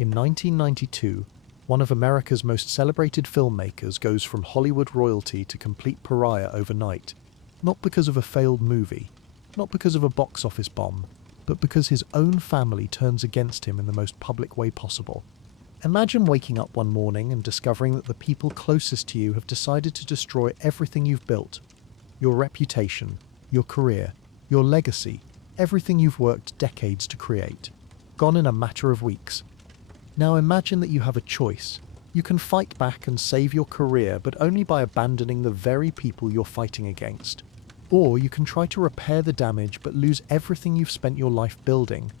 In 1992, one of America's most celebrated filmmakers goes from Hollywood royalty to complete pariah overnight, not because of a failed movie, not because of a box office bomb, but because his own family turns against him in the most public way possible. Imagine waking up one morning and discovering that the people closest to you have decided to destroy everything you've built. Your reputation, your career, your legacy, everything you've worked decades to create. Gone in a matter of weeks. Now imagine that you have a choice. You can fight back and save your career, but only by abandoning the very people you're fighting against. Or you can try to repair the damage but lose everything you've spent your life building.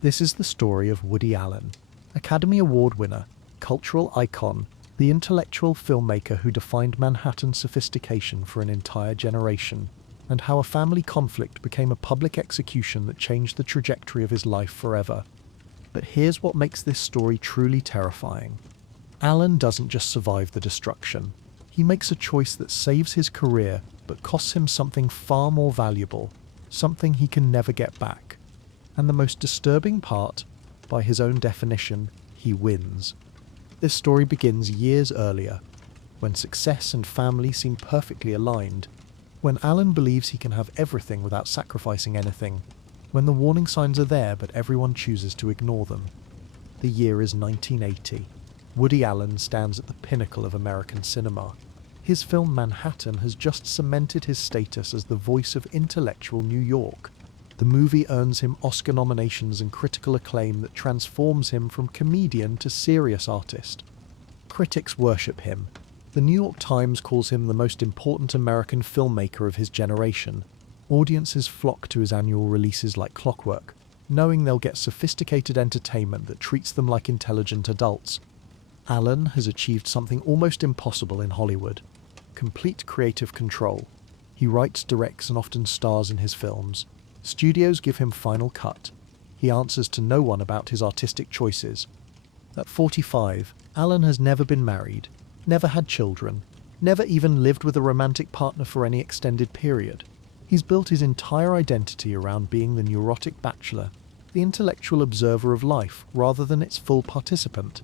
This is the story of Woody Allen, Academy Award winner, cultural icon, the intellectual filmmaker who defined Manhattan sophistication for an entire generation, and how a family conflict became a public execution that changed the trajectory of his life forever. But here's what makes this story truly terrifying. Allen doesn't just survive the destruction. He makes a choice that saves his career but costs him something far more valuable, something he can never get back. And the most disturbing part, by his own definition, he wins. This story begins years earlier, when success and family seem perfectly aligned, when Allen believes he can have everything without sacrificing anything, when the warning signs are there but everyone chooses to ignore them. The year is 1980. Woody Allen stands at the pinnacle of American cinema. His film Manhattan has just cemented his status as the voice of intellectual New York. The movie earns him Oscar nominations and critical acclaim that transforms him from comedian to serious artist. Critics worship him. The New York Times calls him the most important American filmmaker of his generation. Audiences flock to his annual releases like clockwork, knowing they'll get sophisticated entertainment that treats them like intelligent adults. Allen has achieved something almost impossible in Hollywood: complete creative control. He writes, directs, and often stars in his films. Studios give him final cut. He answers to no one about his artistic choices. At 45, Allen has never been married, never had children, never even lived with a romantic partner for any extended period. He's built his entire identity around being the neurotic bachelor, the intellectual observer of life rather than its full participant.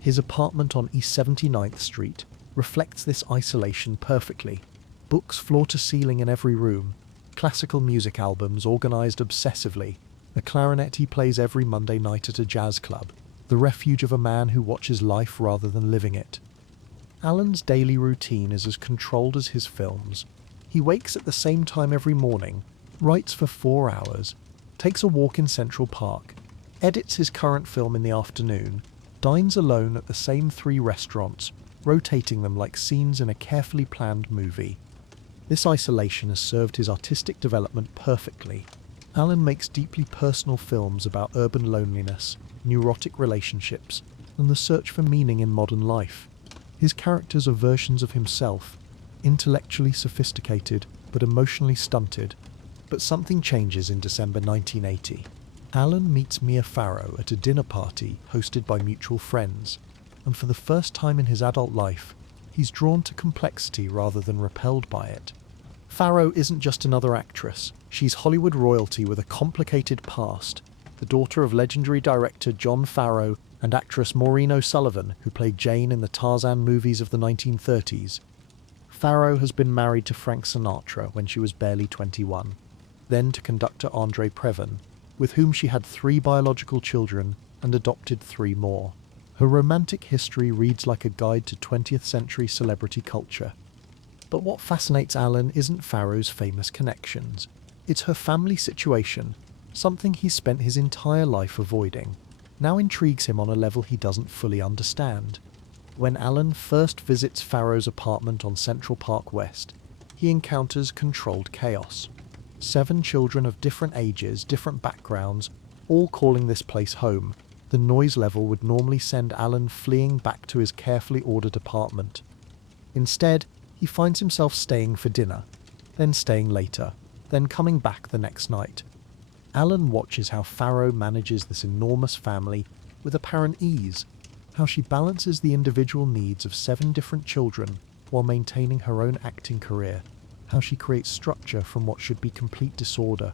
His apartment on East 79th Street reflects this isolation perfectly. Books floor to ceiling in every room, classical music albums organised obsessively, a clarinet he plays every Monday night at a jazz club, the refuge of a man who watches life rather than living it. Allen's daily routine is as controlled as his films. He wakes at the same time every morning, writes for 4 hours, takes a walk in Central Park, edits his current film in the afternoon, dines alone at the same 3 restaurants, rotating them like scenes in a carefully planned movie. This isolation has served his artistic development perfectly. Allen makes deeply personal films about urban loneliness, neurotic relationships, and the search for meaning in modern life. His characters are versions of himself, intellectually sophisticated but emotionally stunted. But something changes in December 1980. Allen meets Mia Farrow at a dinner party hosted by mutual friends, and for the first time in his adult life, he's drawn to complexity rather than repelled by it. Farrow isn't just another actress. She's Hollywood royalty with a complicated past, the daughter of legendary director John Farrow and actress Maureen O'Sullivan, who played Jane in the Tarzan movies of the 1930s. Farrow has been married to Frank Sinatra when she was barely 21, then to conductor Andre Previn, with whom she had 3 biological children and adopted 3 more. Her romantic history reads like a guide to 20th century celebrity culture. But what fascinates Allen isn't Farrow's famous connections. It's her family situation, something he's spent his entire life avoiding, now intrigues him on a level he doesn't fully understand. When Allen first visits Farrow's apartment on Central Park West, he encounters controlled chaos. 7 children of different ages, different backgrounds, all calling this place home. The noise level would normally send Allen fleeing back to his carefully ordered apartment. Instead, he finds himself staying for dinner, then staying later, then coming back the next night. Allen watches how Farrow manages this enormous family with apparent ease, how she balances the individual needs of 7 different children while maintaining her own acting career, how she creates structure from what should be complete disorder.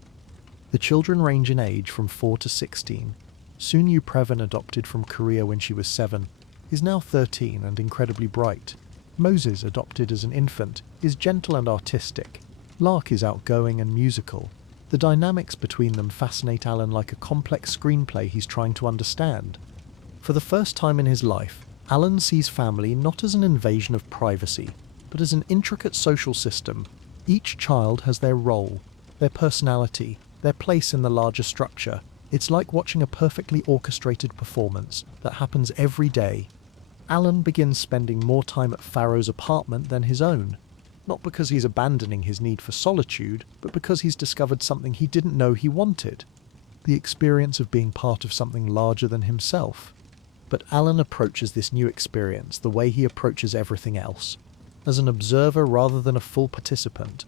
The children range in age from 4 to 16, Sunyu Previn, adopted from Korea when she was 7, is now 13 and incredibly bright. Moses, adopted as an infant, is gentle and artistic. Lark is outgoing and musical. The dynamics between them fascinate Alan like a complex screenplay he's trying to understand. For the first time in his life, Alan sees family not as an invasion of privacy, but as an intricate social system. Each child has their role, their personality, their place in the larger structure. It's like watching a perfectly orchestrated performance that happens every day. Alan begins spending more time at Pharaoh's apartment than his own, not because he's abandoning his need for solitude, but because he's discovered something he didn't know he wanted, the experience of being part of something larger than himself. But Alan approaches this new experience the way he approaches everything else, as an observer rather than a full participant.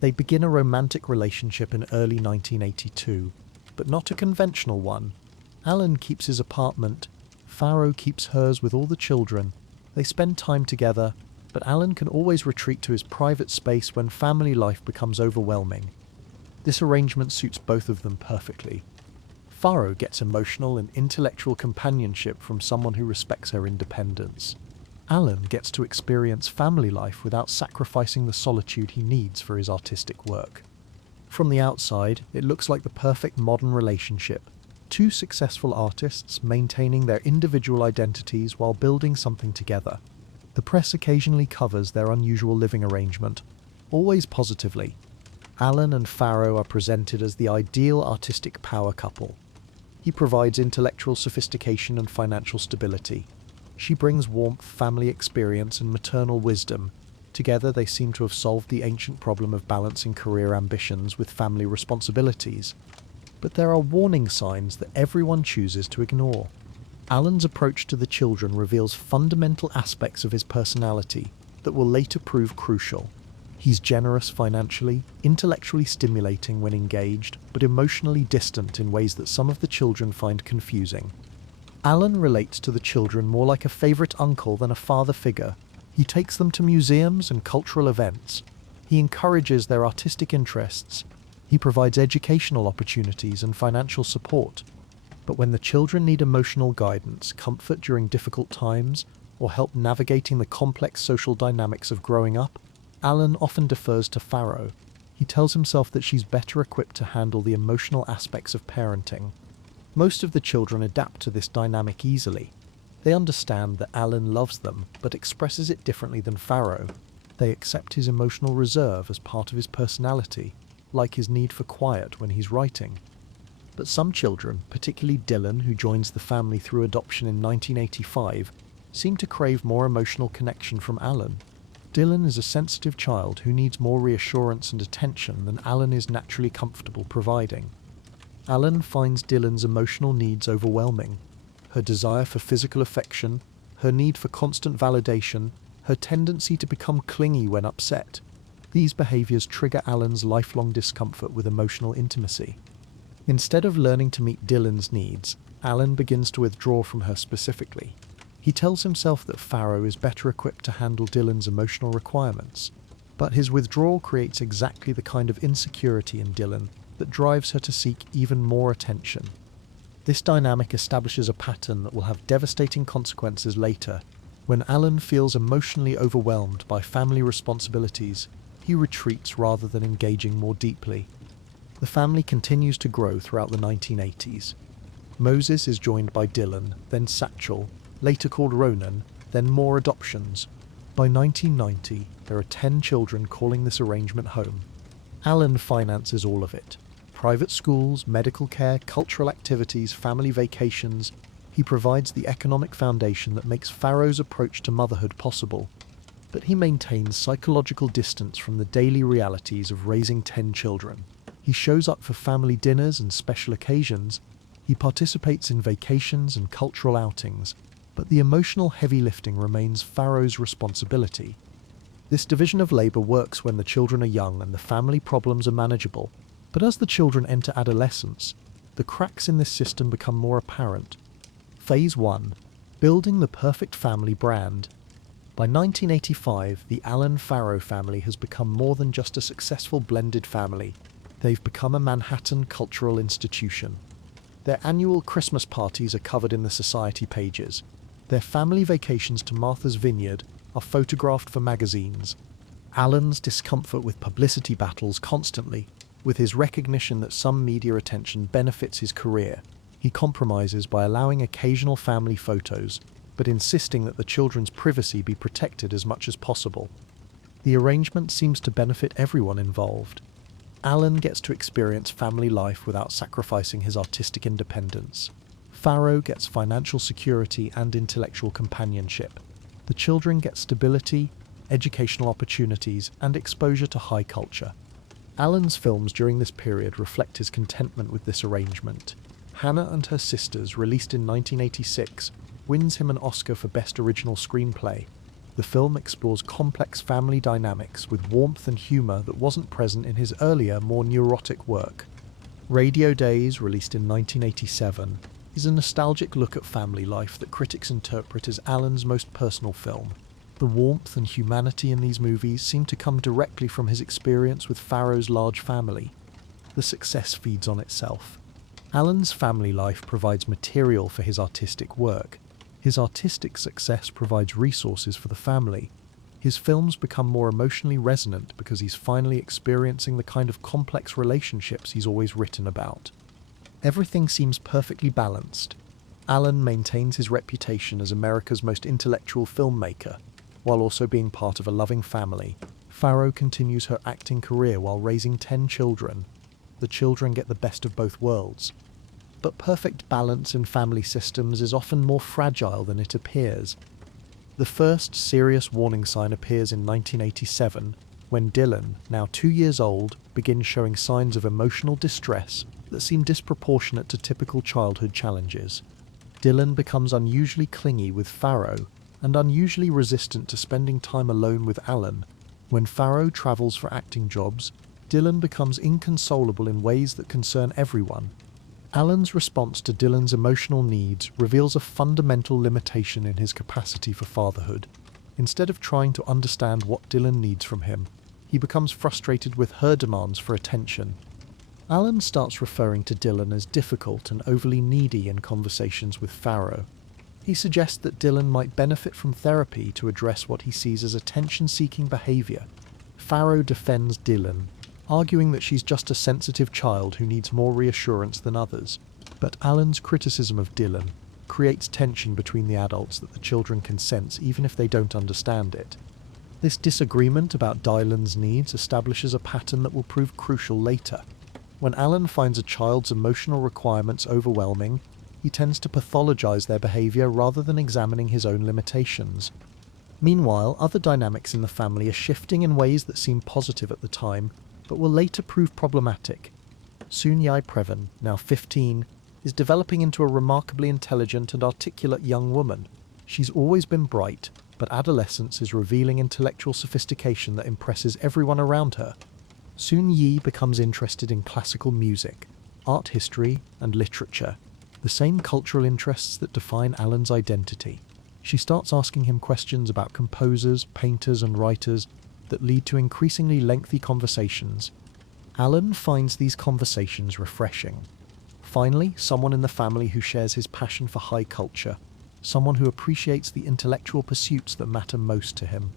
They begin a romantic relationship in early 1982, but not a conventional one. Alan keeps his apartment, Pharaoh keeps hers with all the children. They spend time together, but Alan can always retreat to his private space when family life becomes overwhelming. This arrangement suits both of them perfectly. Pharaoh gets emotional and intellectual companionship from someone who respects her independence. Alan gets to experience family life without sacrificing the solitude he needs for his artistic work. From the outside, it looks like the perfect modern relationship. Two successful artists maintaining their individual identities while building something together. The press occasionally covers their unusual living arrangement, always positively. Alan and Pharaoh are presented as the ideal artistic power couple. He provides intellectual sophistication and financial stability. She brings warmth, family experience, and maternal wisdom. Together they seem to have solved the ancient problem of balancing career ambitions with family responsibilities. But there are warning signs that everyone chooses to ignore. Alan's approach to the children reveals fundamental aspects of his personality that will later prove crucial. He's generous financially, intellectually stimulating when engaged, but emotionally distant in ways that some of the children find confusing. Alan relates to the children more like a favourite uncle than a father figure. He takes them to museums and cultural events. He encourages their artistic interests. He provides educational opportunities and financial support. But when the children need emotional guidance, comfort during difficult times, or help navigating the complex social dynamics of growing up, Alan often defers to Pharaoh. He tells himself that she's better equipped to handle the emotional aspects of parenting. Most of the children adapt to this dynamic easily. They understand that Alan loves them, but expresses it differently than Pharaoh. They accept his emotional reserve as part of his personality, like his need for quiet when he's writing. But some children, particularly Dylan, who joins the family through adoption in 1985, seem to crave more emotional connection from Alan. Dylan is a sensitive child who needs more reassurance and attention than Alan is naturally comfortable providing. Alan finds Dylan's emotional needs overwhelming. Her desire for physical affection, her need for constant validation, her tendency to become clingy when upset. These behaviours trigger Alan's lifelong discomfort with emotional intimacy. Instead of learning to meet Dylan's needs, Alan begins to withdraw from her specifically. He tells himself that Pharaoh is better equipped to handle Dylan's emotional requirements, but his withdrawal creates exactly the kind of insecurity in Dylan that drives her to seek even more attention. This dynamic establishes a pattern that will have devastating consequences later. When Alan feels emotionally overwhelmed by family responsibilities, he retreats rather than engaging more deeply. The family continues to grow throughout the 1980s. Moses is joined by Dylan, then Satchel, later called Ronan, then more adoptions. By 1990, there are 10 children calling this arrangement home. Alan finances all of it. Private schools, medical care, cultural activities, family vacations. He provides the economic foundation that makes Pharaoh's approach to motherhood possible. But he maintains psychological distance from the daily realities of raising 10 children. He shows up for family dinners and special occasions. He participates in vacations and cultural outings. But the emotional heavy lifting remains Pharaoh's responsibility. This division of labour works when the children are young and the family problems are manageable. But as the children enter adolescence, the cracks in this system become more apparent. Phase 1. Building the perfect family brand. By 1985, the Alan Pharaoh family has become more than just a successful blended family. They've become a Manhattan cultural institution. Their annual Christmas parties are covered in the society pages. Their family vacations to Martha's Vineyard are photographed for magazines. Alan's discomfort with publicity battles constantly, with his recognition that some media attention benefits his career, he compromises by allowing occasional family photos, but insisting that the children's privacy be protected as much as possible. The arrangement seems to benefit everyone involved. Alan gets to experience family life without sacrificing his artistic independence. Farrow gets financial security and intellectual companionship. The children get stability, educational opportunities, and exposure to high culture. Alan's films during this period reflect his contentment with this arrangement. Hannah and Her Sisters, released in 1986, wins him an Oscar for Best Original Screenplay. The film explores complex family dynamics with warmth and humour that wasn't present in his earlier, more neurotic work. Radio Days, released in 1987, is a nostalgic look at family life that critics interpret as Alan's most personal film. The warmth and humanity in these movies seem to come directly from his experience with Farrow's large family. The success feeds on itself. Alan's family life provides material for his artistic work. His artistic success provides resources for the family. His films become more emotionally resonant because he's finally experiencing the kind of complex relationships he's always written about. Everything seems perfectly balanced. Alan maintains his reputation as America's most intellectual filmmaker, while also being part of a loving family. Farrow continues her acting career while raising 10 children. The children get the best of both worlds. But perfect balance in family systems is often more fragile than it appears. The first serious warning sign appears in 1987, when Dylan, now 2 years old, begins showing signs of emotional distress that seem disproportionate to typical childhood challenges. Dylan becomes unusually clingy with Farrow, and unusually resistant to spending time alone with Alan. When Farrow travels for acting jobs, Dylan becomes inconsolable in ways that concern everyone. Alan's response to Dylan's emotional needs reveals a fundamental limitation in his capacity for fatherhood. Instead of trying to understand what Dylan needs from him, he becomes frustrated with her demands for attention. Alan starts referring to Dylan as difficult and overly needy in conversations with Farrow. He suggests that Dylan might benefit from therapy to address what he sees as attention-seeking behaviour. Farrow defends Dylan, arguing that she's just a sensitive child who needs more reassurance than others. But Alan's criticism of Dylan creates tension between the adults that the children can sense even if they don't understand it. This disagreement about Dylan's needs establishes a pattern that will prove crucial later. When Alan finds a child's emotional requirements overwhelming, he tends to pathologize their behavior rather than examining his own limitations. Meanwhile, other dynamics in the family are shifting in ways that seem positive at the time, but will later prove problematic. Soon-Yi Previn, now 15, is developing into a remarkably intelligent and articulate young woman. She's always been bright, but adolescence is revealing intellectual sophistication that impresses everyone around her. Soon-Yi becomes interested in classical music, art history, and literature, the same cultural interests that define Alan's identity. She starts asking him questions about composers, painters, and writers that lead to increasingly lengthy conversations. Alan finds these conversations refreshing. Finally, someone in the family who shares his passion for high culture, someone who appreciates the intellectual pursuits that matter most to him.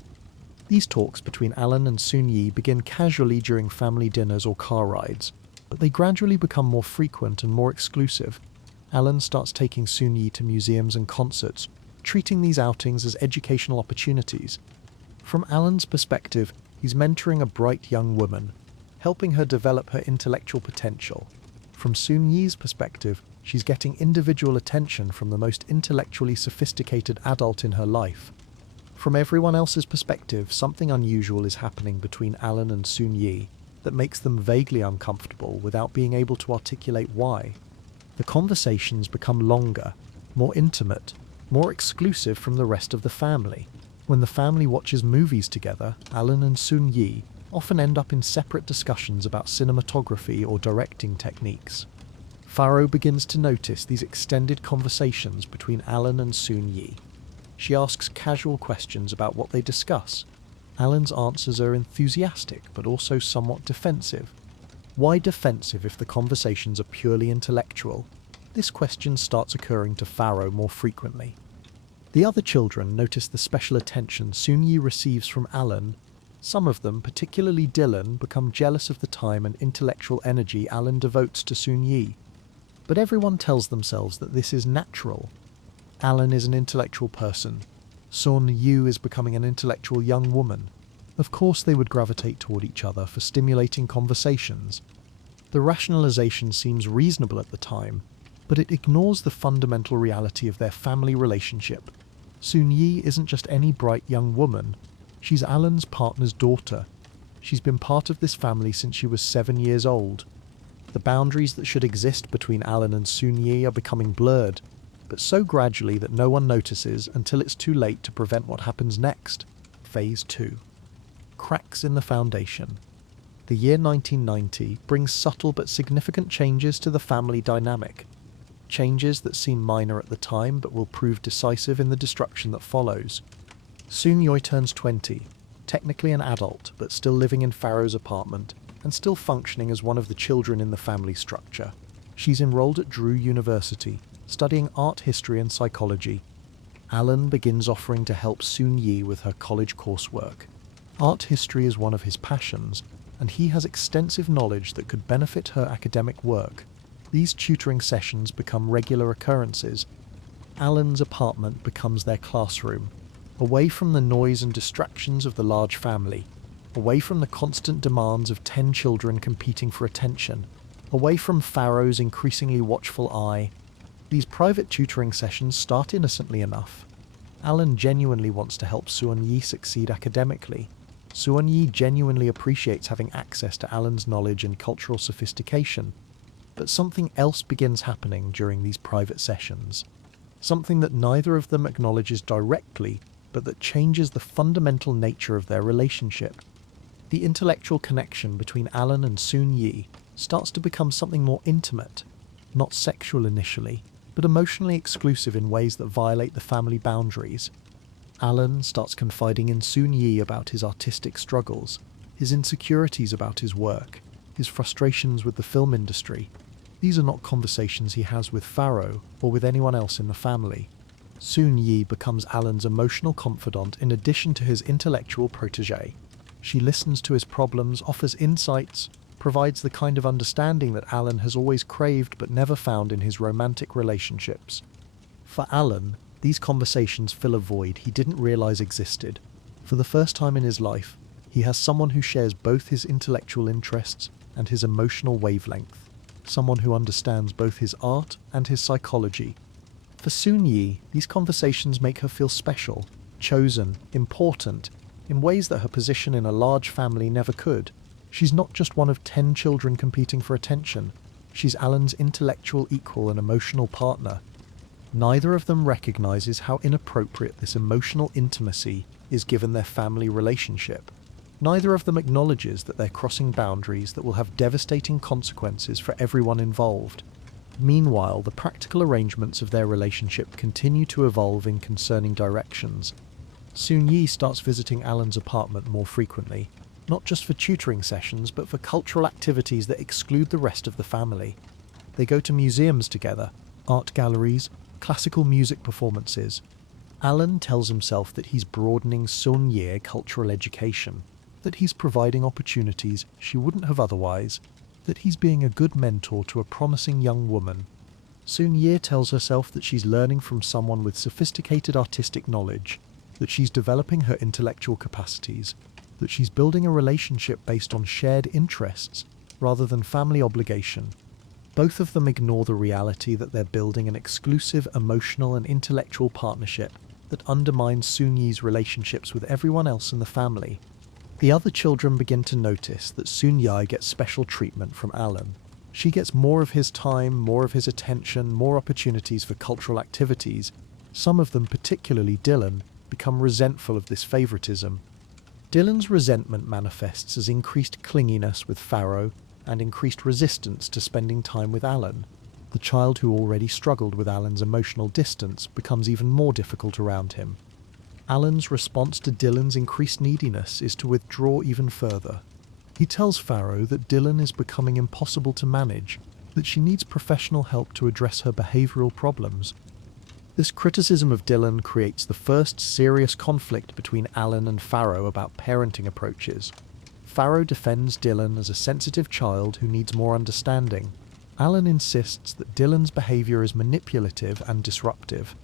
These talks between Alan and Soon-Yi begin casually during family dinners or car rides, but they gradually become more frequent and more exclusive. Alan starts taking Soon-Yi to museums and concerts, treating these outings as educational opportunities. From Alan's perspective, he's mentoring a bright young woman, helping her develop her intellectual potential. From Soon-Yi's perspective, she's getting individual attention from the most intellectually sophisticated adult in her life. From everyone else's perspective, something unusual is happening between Alan and Soon-Yi that makes them vaguely uncomfortable without being able to articulate why. The conversations become longer, more intimate, more exclusive from the rest of the family. When the family watches movies together, Alan and Soon-Yi often end up in separate discussions about cinematography or directing techniques. Farrow begins to notice these extended conversations between Alan and Soon-Yi. She asks casual questions about what they discuss. Alan's answers are enthusiastic but also somewhat defensive. Why defensive if the conversations are purely intellectual? this question starts occurring to Pharaoh more frequently. The other children notice the special attention Sun-Yi receives from Alan. Some of them, particularly Dylan, become jealous of the time and intellectual energy Alan devotes to Sun-Yi. But everyone tells themselves that this is natural. Alan is an intellectual person. Sun-Yi is becoming an intellectual young woman. Of course they would gravitate toward each other for stimulating conversations. The rationalization seems reasonable at the time, but it ignores the fundamental reality of their family relationship. Sun-Yi isn't just any bright young woman. She's Alan's partner's daughter. She's been part of this family since she was 7 years old. The boundaries that should exist between Alan and Sun-Yi are becoming blurred, but so gradually that no one notices until it's too late to prevent what happens next. Phase 2. Cracks in the foundation. The year 1990 brings subtle but significant changes to the family dynamic. Changes that seem minor at the time but will prove decisive in the destruction that follows. Sun-Yi turns 20, technically an adult but still living in Pharaoh's apartment and still functioning as one of the children in the family structure. She's enrolled at Drew University, studying art history and psychology. Alan begins offering to help Sun-Yi with her college coursework. Art history is one of his passions, and he has extensive knowledge that could benefit her academic work. These tutoring sessions become regular occurrences. Alan's apartment becomes their classroom, away from the noise and distractions of the large family, away from the constant demands of 10 children competing for attention, away from Pharaoh's increasingly watchful eye. These private tutoring sessions start innocently enough. Alan genuinely wants to help Sun-Yi succeed academically. Sun-Yi genuinely appreciates having access to Alan's knowledge and cultural sophistication. But something else begins happening during these private sessions. Something that neither of them acknowledges directly, but that changes the fundamental nature of their relationship. The intellectual connection between Alan and Sun-Yi starts to become something more intimate, not sexual initially, but emotionally exclusive in ways that violate the family boundaries. Alan starts confiding in Sun-Yi about his artistic struggles, his insecurities about his work, his frustrations with the film industry. These are not conversations he has with Pharaoh or with anyone else in the family. Sun-Yi becomes Alan's emotional confidant in addition to his intellectual protégé. She listens to his problems, offers insights, provides the kind of understanding that Alan has always craved but never found in his romantic relationships. For Alan, these conversations fill a void he didn't realize existed. For the first time in his life, he has someone who shares both his intellectual interests and his emotional wavelength, someone who understands both his art and his psychology. For Sun-Yi, these conversations make her feel special, chosen, important, in ways that her position in a large family never could. She's not just one of 10 children competing for attention. She's Alan's intellectual equal and emotional partner. Neither of them recognizes how inappropriate this emotional intimacy is given their family relationship. Neither of them acknowledges that they're crossing boundaries that will have devastating consequences for everyone involved. Meanwhile, the practical arrangements of their relationship continue to evolve in concerning directions. Sun-Yi starts visiting Alan's apartment more frequently, not just for tutoring sessions, but for cultural activities that exclude the rest of the family. They go to museums together, art galleries, classical music performances. Alan tells himself that he's broadening Sun-Yi's cultural education, that he's providing opportunities she wouldn't have otherwise, that he's being a good mentor to a promising young woman. Sun-Yi tells herself that she's learning from someone with sophisticated artistic knowledge, that she's developing her intellectual capacities, that she's building a relationship based on shared interests rather than family obligation. Both of them ignore the reality that they're building an exclusive emotional and intellectual partnership that undermines Sun-Yi's relationships with everyone else in the family. The other children begin to notice that Sun-Yi gets special treatment from Alan. She gets more of his time, more of his attention, more opportunities for cultural activities. Some of them, particularly Dylan, become resentful of this favoritism. Dylan's resentment manifests as increased clinginess with Pharaoh and increased resistance to spending time with Alan. The child who already struggled with Alan's emotional distance becomes even more difficult around him. Alan's response to Dylan's increased neediness is to withdraw even further. He tells Pharaoh that Dylan is becoming impossible to manage. that she needs professional help to address her behavioral problems. This criticism of Dylan creates the first serious conflict between Alan and Farrow about parenting approaches. Farrow defends Dylan as a sensitive child who needs more understanding. Alan insists that Dylan's behavior is manipulative and disruptive.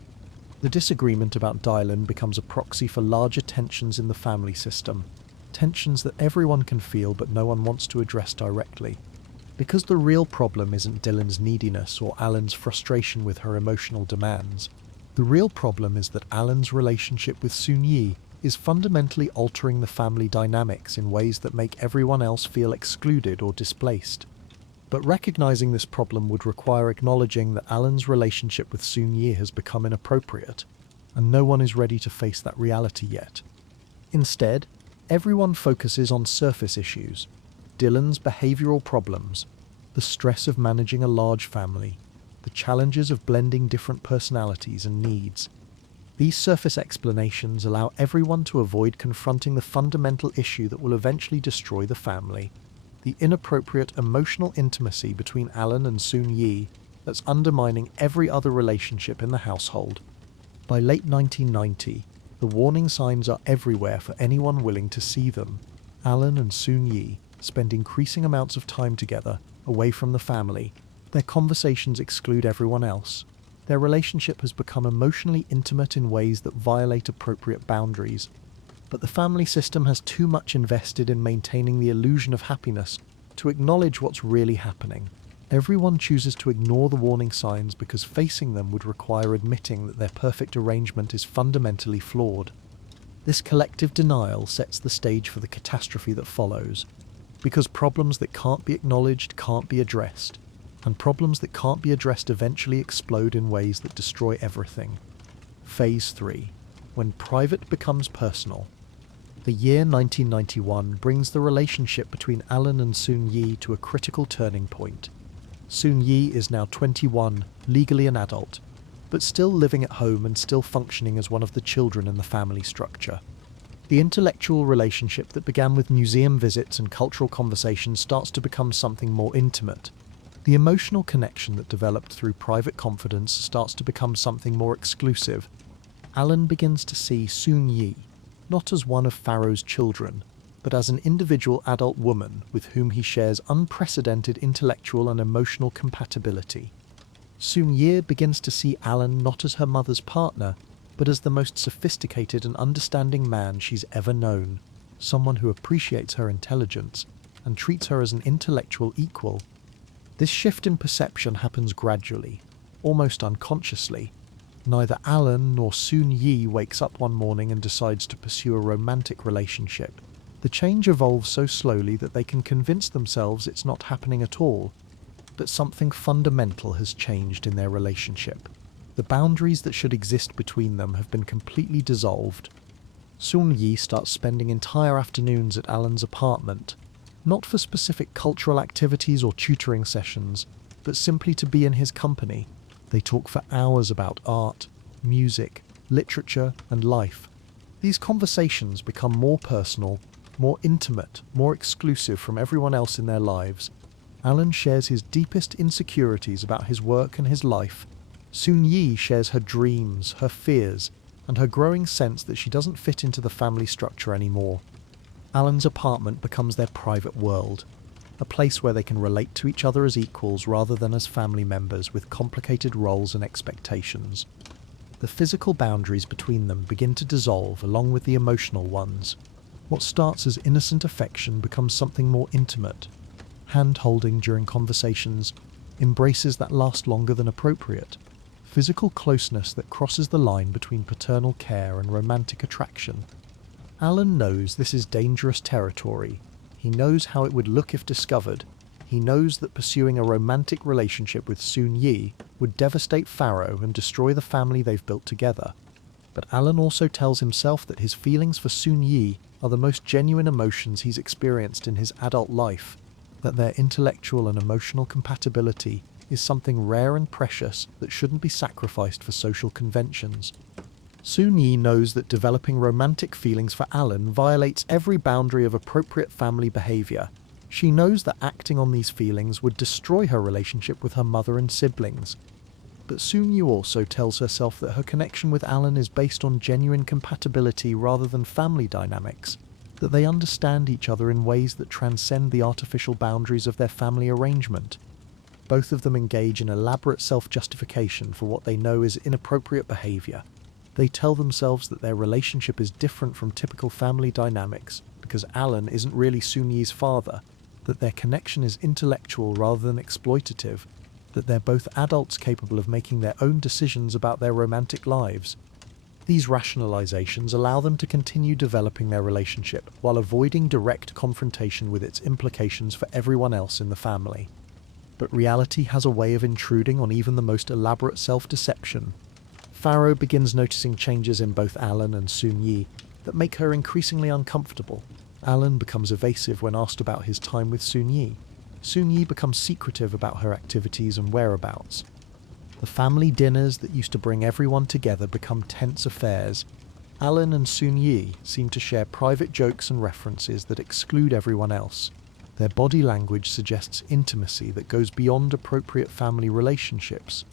The disagreement about Dylan becomes a proxy for larger tensions in the family system, tensions that everyone can feel but no one wants to address directly. Because the real problem isn't Dylan's neediness or Alan's frustration with her emotional demands, the real problem is that Alan's relationship with Soon-Yi is fundamentally altering the family dynamics in ways that make everyone else feel excluded or displaced. But recognizing this problem would require acknowledging that Alan's relationship with Soon-Yi has become inappropriate, and no one is ready to face that reality yet. Instead, everyone focuses on surface issues: Dylan's behavioral problems, the stress of managing a large family, the challenges of blending different personalities and needs. These surface explanations allow everyone to avoid confronting the fundamental issue that will eventually destroy the family: the inappropriate emotional intimacy between Alan and Soon-Yi that's undermining every other relationship in the household. By late 1990, the warning signs are everywhere for anyone willing to see them. Alan and Soon-Yi spend increasing amounts of time together, away from the family. Their conversations exclude everyone else. Their relationship has become emotionally intimate in ways that violate appropriate boundaries. But the family system has too much invested in maintaining the illusion of happiness to acknowledge what's really happening. Everyone chooses to ignore the warning signs because facing them would require admitting that their perfect arrangement is fundamentally flawed. This collective denial sets the stage for the catastrophe that follows, because problems that can't be acknowledged can't be addressed, and problems that can't be addressed eventually explode in ways that destroy everything. Phase 3. When private becomes personal. The year 1991 brings the relationship between Alan and Soon-Yi to a critical turning point. Soon-Yi is now 21, legally an adult, but still living at home and still functioning as one of the children in the family structure. The intellectual relationship that began with museum visits and cultural conversations starts to become something more intimate. The emotional connection that developed through private confidence starts to become something more exclusive. Alan begins to see Soon-Yi not as one of Farrow's children, but as an individual adult woman with whom he shares unprecedented intellectual and emotional compatibility. Soon-Yi begins to see Alan not as her mother's partner, but as the most sophisticated and understanding man she's ever known, someone who appreciates her intelligence and treats her as an intellectual equal. This shift in perception happens gradually, almost unconsciously. Neither Alan nor Soon-Yi wakes up one morning and decides to pursue a romantic relationship. The change evolves so slowly that they can convince themselves it's not happening at all, that something fundamental has changed in their relationship. The boundaries that should exist between them have been completely dissolved. Soon-Yi starts spending entire afternoons at Alan's apartment, not for specific cultural activities or tutoring sessions, but simply to be in his company. They talk for hours about art, music, literature, and life. These conversations become more personal, more intimate, more exclusive from everyone else in their lives. Alan shares his deepest insecurities about his work and his life. Soon-Yi shares her dreams, her fears, and her growing sense that she doesn't fit into the family structure anymore. Alan's apartment becomes their private world, a place where they can relate to each other as equals rather than as family members with complicated roles and expectations. The physical boundaries between them begin to dissolve along with the emotional ones. What starts as innocent affection becomes something more intimate. Hand-holding during conversations, embraces that last longer than appropriate, physical closeness that crosses the line between paternal care and romantic attraction. Alan knows this is dangerous territory. He knows how it would look if discovered. He knows that pursuing a romantic relationship with Soon-Yi would devastate Farrow and destroy the family they've built together. But Alan also tells himself that his feelings for Soon-Yi are the most genuine emotions he's experienced in his adult life, that their intellectual and emotional compatibility is something rare and precious that shouldn't be sacrificed for social conventions. Soon-Yi knows that developing romantic feelings for Alan violates every boundary of appropriate family behavior. She knows that acting on these feelings would destroy her relationship with her mother and siblings. But Soon-Yu also tells herself that her connection with Alan is based on genuine compatibility rather than family dynamics, that they understand each other in ways that transcend the artificial boundaries of their family arrangement. Both of them engage in elaborate self-justification for what they know is inappropriate behaviour. They tell themselves that their relationship is different from typical family dynamics because Alan isn't really Soon-Yi's father, that their connection is intellectual rather than exploitative, that they're both adults capable of making their own decisions about their romantic lives. These rationalizations allow them to continue developing their relationship while avoiding direct confrontation with its implications for everyone else in the family. But reality has a way of intruding on even the most elaborate self-deception. Farrow begins noticing changes in both Alan and Soon-Yi that make her increasingly uncomfortable. Alan becomes evasive when asked about his time with Soon-Yi. Soon-Yi becomes secretive about her activities and whereabouts. The family dinners that used to bring everyone together become tense affairs. Alan and Soon-Yi seem to share private jokes and references that exclude everyone else. Their body language suggests intimacy that goes beyond appropriate family relationships.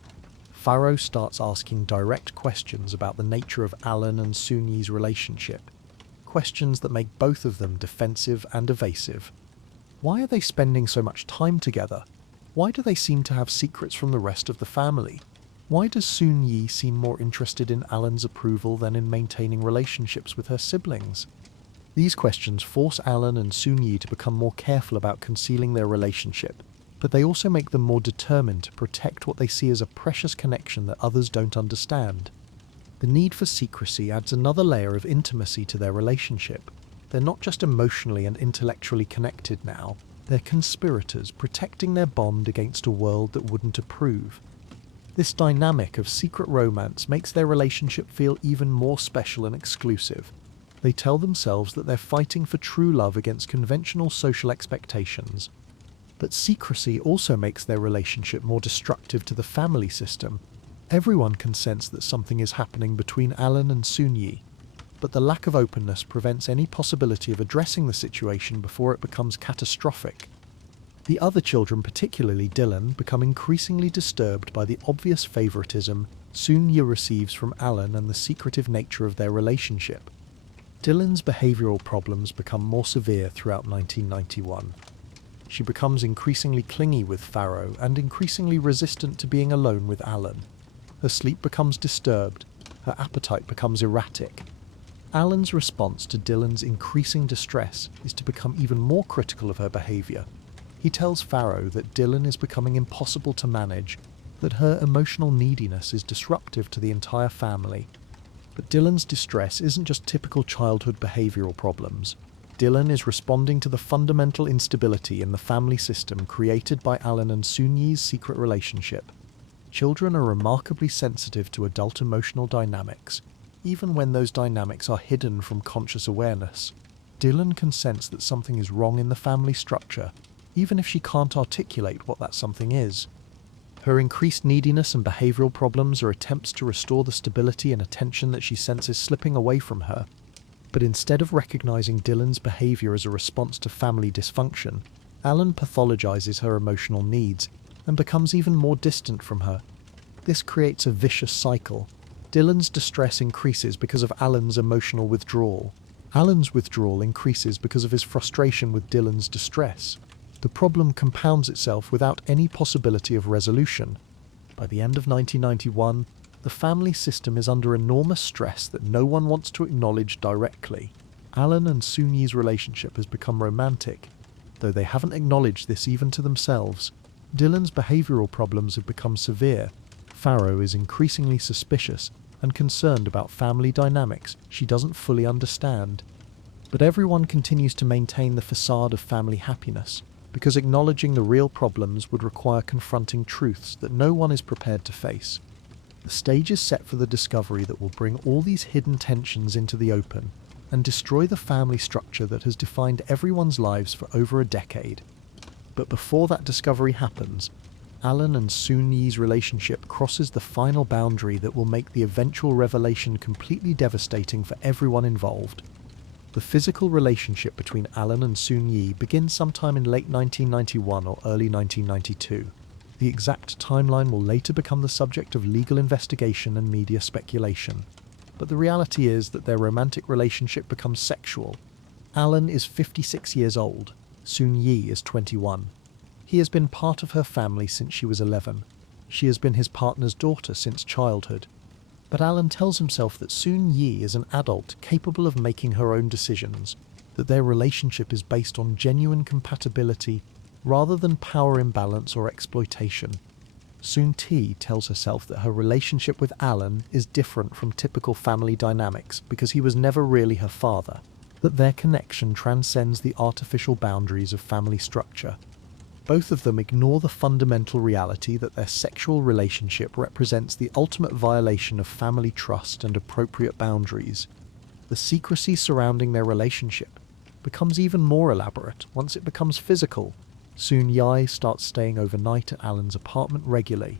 Farrow starts asking direct questions about the nature of Alan and Soon-Yi's relationship, questions that make both of them defensive and evasive. Why are they spending so much time together? Why do they seem to have secrets from the rest of the family? Why does Soon-Yi seem more interested in Alan's approval than in maintaining relationships with her siblings? These questions force Alan and Soon-Yi to become more careful about concealing their relationship, but they also make them more determined to protect what they see as a precious connection that others don't understand. The need for secrecy adds another layer of intimacy to their relationship. They're not just emotionally and intellectually connected now, they're conspirators protecting their bond against a world that wouldn't approve. This dynamic of secret romance makes their relationship feel even more special and exclusive. They tell themselves that they're fighting for true love against conventional social expectations. But secrecy also makes their relationship more destructive to the family system. Everyone can sense that something is happening between Alan and Soon-Yi, but the lack of openness prevents any possibility of addressing the situation before it becomes catastrophic. The other children, particularly Dylan, become increasingly disturbed by the obvious favoritism Soon-Yi receives from Alan and the secretive nature of their relationship. Dylan's behavioral problems become more severe throughout 1991. She becomes increasingly clingy with Farrow and increasingly resistant to being alone with Alan. Her sleep becomes disturbed, her appetite becomes erratic. Alan's response to Dylan's increasing distress is to become even more critical of her behaviour. He tells Farrow that Dylan is becoming impossible to manage, that her emotional neediness is disruptive to the entire family. But Dylan's distress isn't just typical childhood behavioural problems. Dylan is responding to the fundamental instability in the family system created by Alan and Soon-Yi's secret relationship. Children are remarkably sensitive to adult emotional dynamics, even when those dynamics are hidden from conscious awareness. Dylan can sense that something is wrong in the family structure, even if she can't articulate what that something is. Her increased neediness and behavioural problems are attempts to restore the stability and attention that she senses slipping away from her. But instead of recognising Dylan's behaviour as a response to family dysfunction, Alan pathologizes her emotional needs and becomes even more distant from her. This creates a vicious cycle. Dylan's distress increases because of Alan's emotional withdrawal. Alan's withdrawal increases because of his frustration with Dylan's distress. The problem compounds itself without any possibility of resolution. By the end of 1991, the family system is under enormous stress that no one wants to acknowledge directly. Alan and Soon-Yi's relationship has become romantic, though they haven't acknowledged this even to themselves. Dylan's behavioural problems have become severe. Farrow is increasingly suspicious and concerned about family dynamics she doesn't fully understand. But everyone continues to maintain the facade of family happiness, because acknowledging the real problems would require confronting truths that no one is prepared to face. The stage is set for the discovery that will bring all these hidden tensions into the open and destroy the family structure that has defined everyone's lives for over a decade. But before that discovery happens, Alan and Soon-Yi's relationship crosses the final boundary that will make the eventual revelation completely devastating for everyone involved. The physical relationship between Alan and Soon-Yi begins sometime in late 1991 or early 1992. The exact timeline will later become the subject of legal investigation and media speculation. But the reality is that their romantic relationship becomes sexual. Alan is 56 years old. Soon-Yi is 21. He has been part of her family since she was 11. She has been his partner's daughter since childhood. But Alan tells himself that Soon-Yi is an adult capable of making her own decisions, that their relationship is based on genuine compatibility rather than power imbalance or exploitation. Soon-Ti tells herself that her relationship with Alan is different from typical family dynamics because he was never really her father, that their connection transcends the artificial boundaries of family structure. Both of them ignore the fundamental reality that their sexual relationship represents the ultimate violation of family trust and appropriate boundaries. The secrecy surrounding their relationship becomes even more elaborate once it becomes physical. Soon-Yi starts staying overnight at Alan's apartment regularly.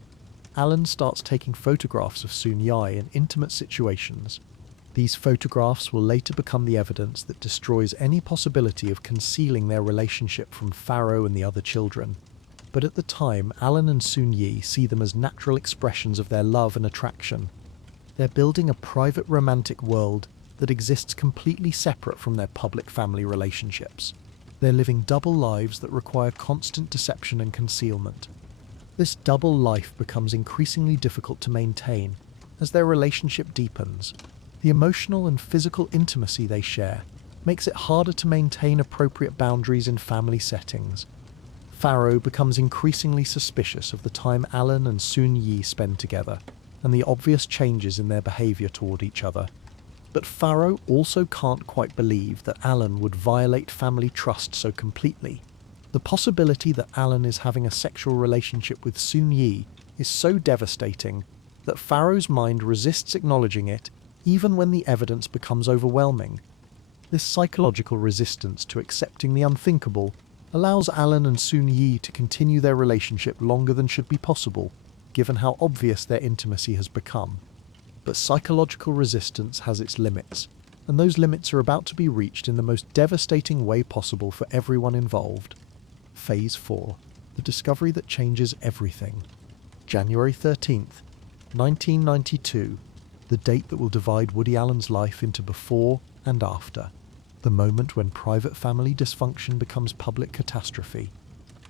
Alan starts taking photographs of Soon-Yi in intimate situations. These photographs will later become the evidence that destroys any possibility of concealing their relationship from Pharaoh and the other children. But at the time, Alan and Soon-Yi see them as natural expressions of their love and attraction. They're building a private romantic world that exists completely separate from their public family relationships. They're living double lives that require constant deception and concealment. This double life becomes increasingly difficult to maintain as their relationship deepens. The emotional and physical intimacy they share makes it harder to maintain appropriate boundaries in family settings. Pharaoh becomes increasingly suspicious of the time Alan and Soon-Yi spend together, and the obvious changes in their behaviour toward each other. But Pharaoh also can't quite believe that Alan would violate family trust so completely. The possibility that Alan is having a sexual relationship with Soon-Yi is so devastating that Pharaoh's mind resists acknowledging it even when the evidence becomes overwhelming. This psychological resistance to accepting the unthinkable allows Alan and Soon-Yi to continue their relationship longer than should be possible, given how obvious their intimacy has become. But psychological resistance has its limits, and those limits are about to be reached in the most devastating way possible for everyone involved. Phase 4. The discovery that changes everything. January 13th, 1992. The date that will divide Woody Allen's life into before and after. The moment when private family dysfunction becomes public catastrophe.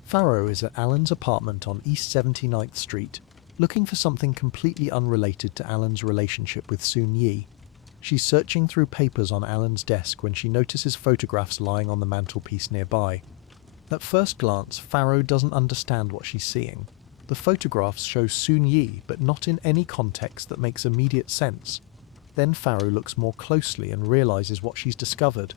Pharaoh is at Alan's apartment on East 79th Street, looking for something completely unrelated to Alan's relationship with Soon-Yi. She's searching through papers on Alan's desk when she notices photographs lying on the mantelpiece nearby. At first glance, Pharaoh doesn't understand what she's seeing. The photographs show Soon-Yi, but not in any context that makes immediate sense. Then Pharaoh looks more closely and realizes what she's discovered.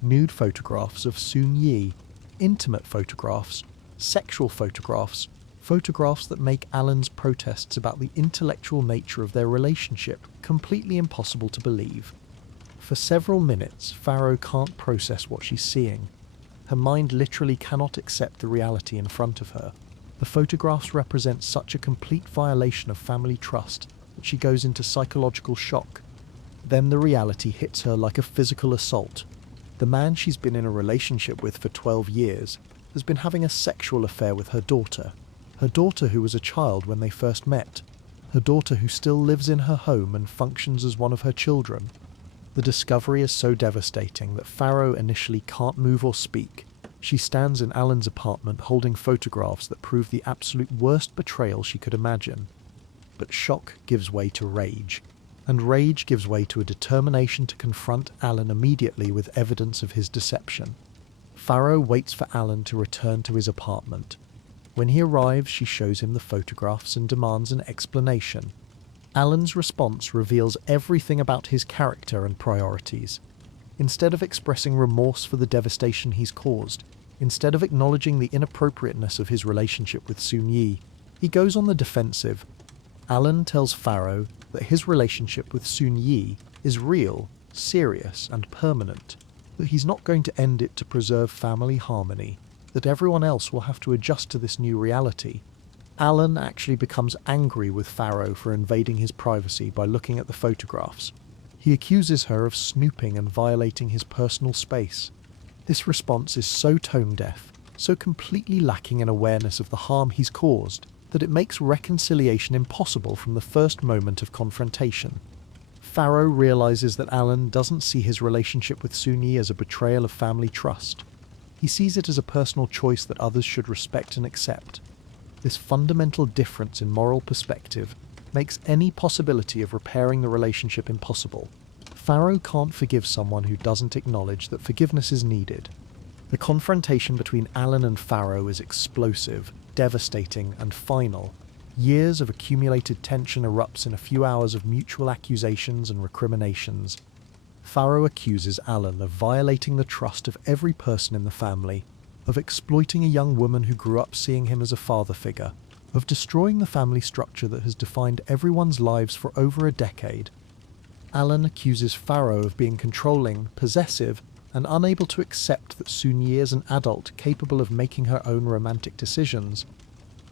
Nude photographs of Soon-Yi, intimate photographs, sexual photographs, photographs that make Alan's protests about the intellectual nature of their relationship completely impossible to believe. For several minutes, Pharaoh can't process what she's seeing. Her mind literally cannot accept the reality in front of her. The photographs represent such a complete violation of family trust that she goes into psychological shock. Then the reality hits her like a physical assault. The man she's been in a relationship with for 12 years has been having a sexual affair with her daughter who was a child when they first met, her daughter who still lives in her home and functions as one of her children. The discovery is so devastating that Pharaoh initially can't move or speak. She stands in Alan's apartment holding photographs that prove the absolute worst betrayal she could imagine. But shock gives way to rage, and rage gives way to a determination to confront Alan immediately with evidence of his deception. Pharaoh waits for Alan to return to his apartment. When he arrives, she shows him the photographs and demands an explanation. Alan's response reveals everything about his character and priorities. Instead of expressing remorse for the devastation he's caused, instead of acknowledging the inappropriateness of his relationship with Soon-Yi, he goes on the defensive. Alan tells Pharaoh that his relationship with Soon-Yi is real, serious, and permanent, that he's not going to end it to preserve family harmony, that everyone else will have to adjust to this new reality. Alan actually becomes angry with Pharaoh for invading his privacy by looking at the photographs. He accuses her of snooping and violating his personal space. This response is so tone-deaf, so completely lacking in awareness of the harm he's caused, that it makes reconciliation impossible from the first moment of confrontation. Farrow realizes that Alan doesn't see his relationship with Soon-Yi as a betrayal of family trust. He sees it as a personal choice that others should respect and accept. This fundamental difference in moral perspective makes any possibility of repairing the relationship impossible. Farrow can't forgive someone who doesn't acknowledge that forgiveness is needed. The confrontation between Alan and Farrow is explosive, devastating, and final. Years of accumulated tension erupts in a few hours of mutual accusations and recriminations. Farrow accuses Alan of violating the trust of every person in the family, of exploiting a young woman who grew up seeing him as a father figure, of destroying the family structure that has defined everyone's lives for over a decade. Alan accuses Farrow of being controlling, possessive, and unable to accept that Soon-Yi is an adult capable of making her own romantic decisions.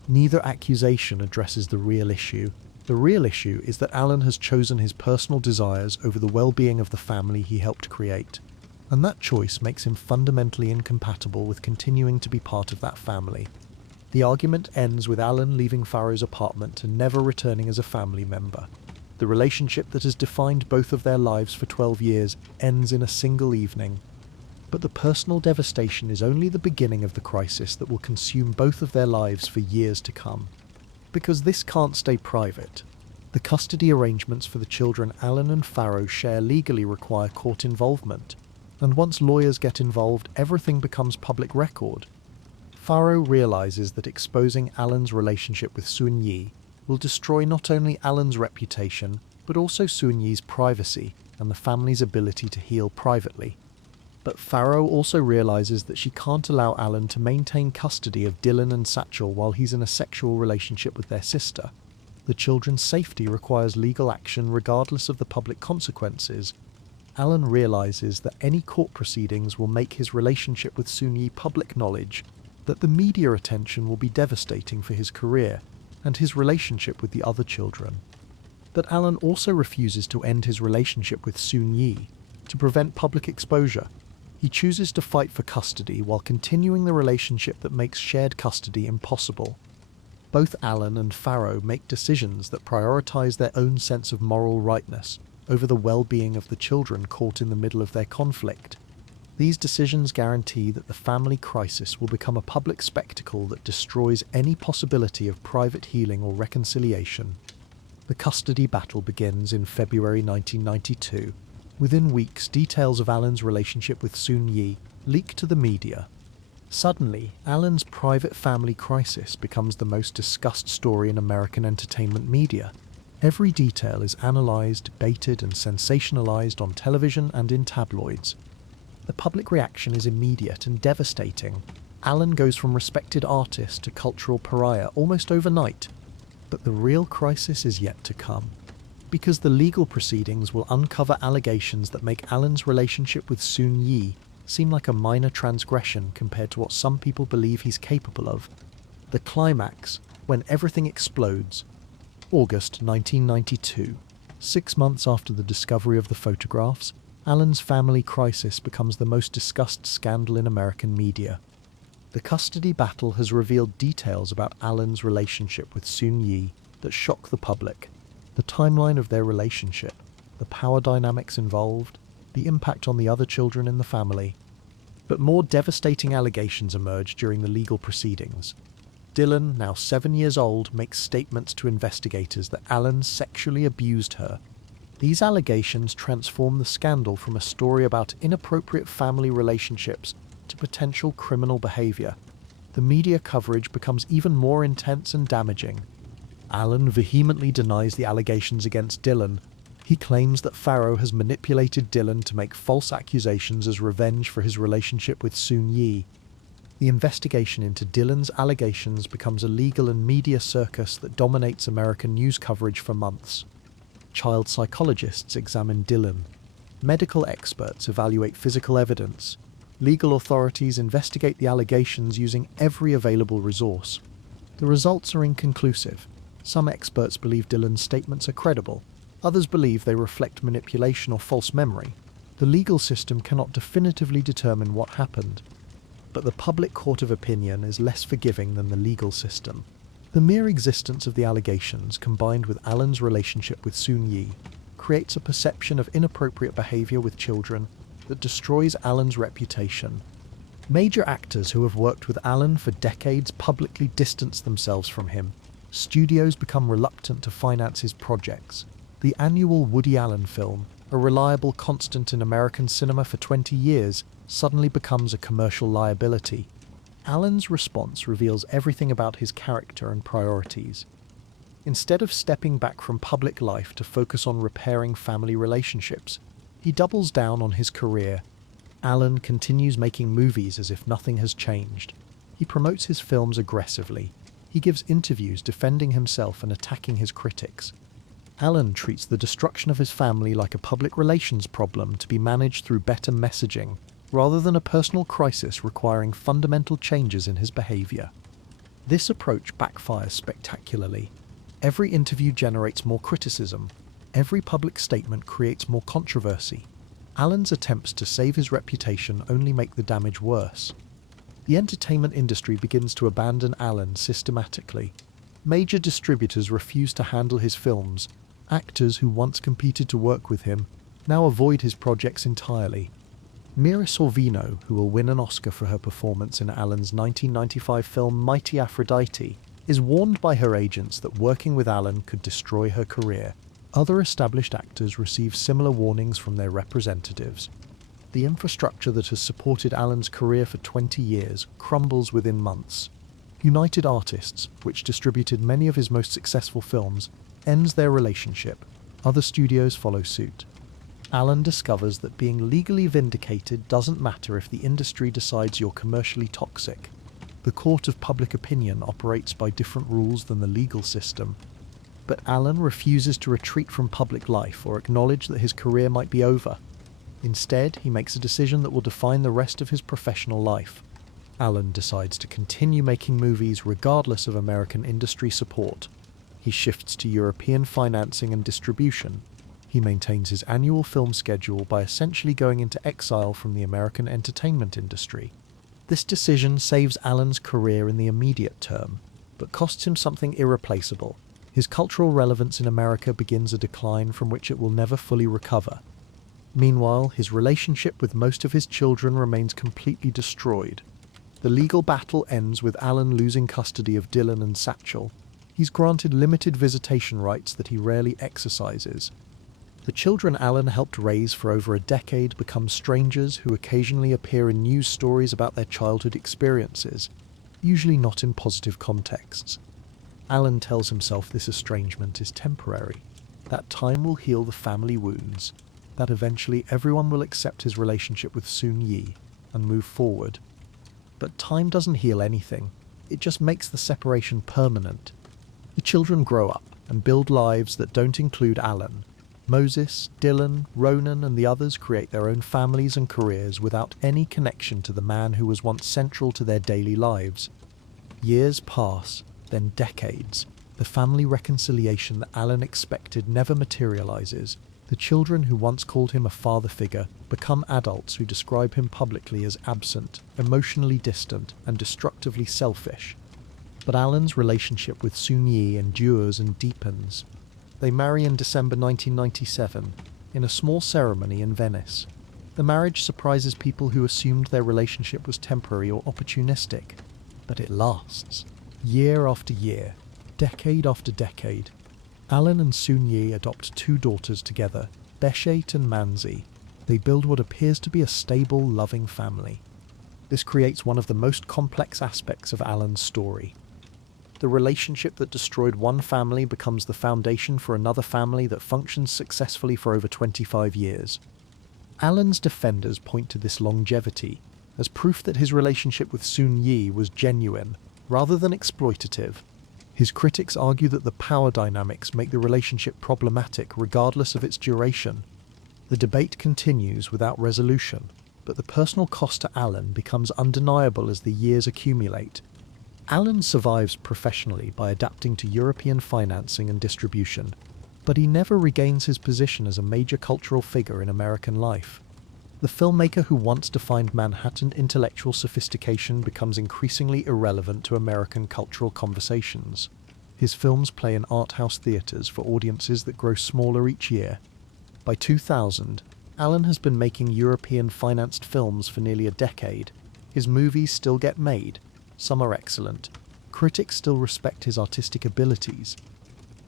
Neither accusation addresses the real issue. The real issue is that Alan has chosen his personal desires over the well-being of the family he helped create, and that choice makes him fundamentally incompatible with continuing to be part of that family. The argument ends with Alan leaving Farrow's apartment and never returning as a family member. The relationship that has defined both of their lives for 12 years ends in a single evening. But the personal devastation is only the beginning of the crisis that will consume both of their lives for years to come. Because this can't stay private. The custody arrangements for the children Alan and Farrow share legally require court involvement, and once lawyers get involved, everything becomes public record. Farrow realizes that exposing Alan's relationship with Soon-Yi will destroy not only Alan's reputation, but also Soon-Yi's privacy and the family's ability to heal privately. But Farrow also realizes that she can't allow Alan to maintain custody of Dylan and Satchel while he's in a sexual relationship with their sister. The children's safety requires legal action regardless of the public consequences. Alan realizes that any court proceedings will make his relationship with Soon-Yi public knowledge, that the media attention will be devastating for his career and his relationship with the other children. But Alan also refuses to end his relationship with Soon-Yi to prevent public exposure. He chooses to fight for custody while continuing the relationship that makes shared custody impossible. Both Alan and Farrow make decisions that prioritize their own sense of moral rightness over the well-being of the children caught in the middle of their conflict. These decisions guarantee that the family crisis will become a public spectacle that destroys any possibility of private healing or reconciliation. The custody battle begins in February 1992. Within weeks, details of Alan's relationship with Soon-Yi leak to the media. Suddenly, Alan's private family crisis becomes the most discussed story in American entertainment media. Every detail is analysed, debated, and sensationalised on television and in tabloids. The public reaction is immediate and devastating. Alan goes from respected artist to cultural pariah almost overnight. But the real crisis is yet to come, because the legal proceedings will uncover allegations that make Alan's relationship with Soon-Yi seem like a minor transgression compared to what some people believe he's capable of. The climax, when everything explodes. August 1992. 6 months after the discovery of the photographs, Alan's family crisis becomes the most discussed scandal in American media. The custody battle has revealed details about Alan's relationship with Soon-Yi that shock the public. The timeline of their relationship, the power dynamics involved, the impact on the other children in the family. But more devastating allegations emerge during the legal proceedings. Dylan, now 7 years old, makes statements to investigators that Alan sexually abused her. These allegations transform the scandal from a story about inappropriate family relationships to potential criminal behaviour. The media coverage becomes even more intense and damaging. Alan vehemently denies the allegations against Dylan. He claims that Farrow has manipulated Dylan to make false accusations as revenge for his relationship with Soon-Yi. The investigation into Dylan's allegations becomes a legal and media circus that dominates American news coverage for months. Child psychologists examine Dylan. Medical experts evaluate physical evidence. Legal authorities investigate the allegations using every available resource. The results are inconclusive. Some experts believe Dylan's statements are credible. Others believe they reflect manipulation or false memory. The legal system cannot definitively determine what happened, but the public court of opinion is less forgiving than the legal system. The mere existence of the allegations, combined with Alan's relationship with Soon-Yi, creates a perception of inappropriate behaviour with children that destroys Alan's reputation. Major actors who have worked with Alan for decades publicly distance themselves from him. Studios become reluctant to finance his projects. The annual Woody Allen film, a reliable constant in American cinema for 20 years, suddenly becomes a commercial liability. Alan's response reveals everything about his character and priorities. Instead of stepping back from public life to focus on repairing family relationships, he doubles down on his career. Alan continues making movies as if nothing has changed. He promotes his films aggressively. He gives interviews defending himself and attacking his critics. Alan treats the destruction of his family like a public relations problem to be managed through better messaging, rather than a personal crisis requiring fundamental changes in his behaviour. This approach backfires spectacularly. Every interview generates more criticism. Every public statement creates more controversy. Alan's attempts to save his reputation only make the damage worse. The entertainment industry begins to abandon Alan systematically. Major distributors refuse to handle his films. Actors who once competed to work with him now avoid his projects entirely. Mira Sorvino, who will win an Oscar for her performance in Alan's 1995 film Mighty Aphrodite, is warned by her agents that working with Alan could destroy her career. Other established actors receive similar warnings from their representatives. The infrastructure that has supported Alan's career for 20 years crumbles within months. United Artists, which distributed many of his most successful films, ends their relationship. Other studios follow suit. Alan discovers that being legally vindicated doesn't matter if the industry decides you're commercially toxic. The court of public opinion operates by different rules than the legal system. But Alan refuses to retreat from public life or acknowledge that his career might be over. Instead, he makes a decision that will define the rest of his professional life. Alan decides to continue making movies regardless of American industry support. He shifts to European financing and distribution. He maintains his annual film schedule by essentially going into exile from the American entertainment industry. This decision saves Alan's career in the immediate term, but costs him something irreplaceable. His cultural relevance in America begins a decline from which it will never fully recover. Meanwhile, his relationship with most of his children remains completely destroyed. The legal battle ends with Alan losing custody of Dylan and Satchel. He's granted limited visitation rights that he rarely exercises. The children Alan helped raise for over a decade become strangers who occasionally appear in news stories about their childhood experiences, usually not in positive contexts. Alan tells himself this estrangement is temporary, that time will heal the family wounds, that eventually everyone will accept his relationship with Soon-Yi and move forward. But time doesn't heal anything, it just makes the separation permanent. The children grow up and build lives that don't include Alan. Moses, Dylan, Ronan and the others create their own families and careers without any connection to the man who was once central to their daily lives. Years pass, then decades. The family reconciliation that Alan expected never materializes. The children who once called him a father figure become adults who describe him publicly as absent, emotionally distant, and destructively selfish. But Alan's relationship with Soon-Yi endures and deepens. They marry in December 1997, in a small ceremony in Venice. The marriage surprises people who assumed their relationship was temporary or opportunistic. But it lasts. Year after year, decade after decade. Alan and Soon-Yi adopt 2 daughters together, Beshet and Manzi. They build what appears to be a stable, loving family. This creates one of the most complex aspects of Alan's story. The relationship that destroyed one family becomes the foundation for another family that functions successfully for over 25 years. Alan's defenders point to this longevity as proof that his relationship with Soon-Yi was genuine, rather than exploitative. His critics argue that the power dynamics make the relationship problematic regardless of its duration. The debate continues without resolution, but the personal cost to Alan becomes undeniable as the years accumulate. Alan survives professionally by adapting to European financing and distribution. But he never regains his position as a major cultural figure in American life. The filmmaker who once defined Manhattan intellectual sophistication becomes increasingly irrelevant to American cultural conversations. His films play in art house theaters for audiences that grow smaller each year. By 2000, Allen has been making European-financed films for nearly a decade. His movies still get made. Some are excellent. Critics still respect his artistic abilities.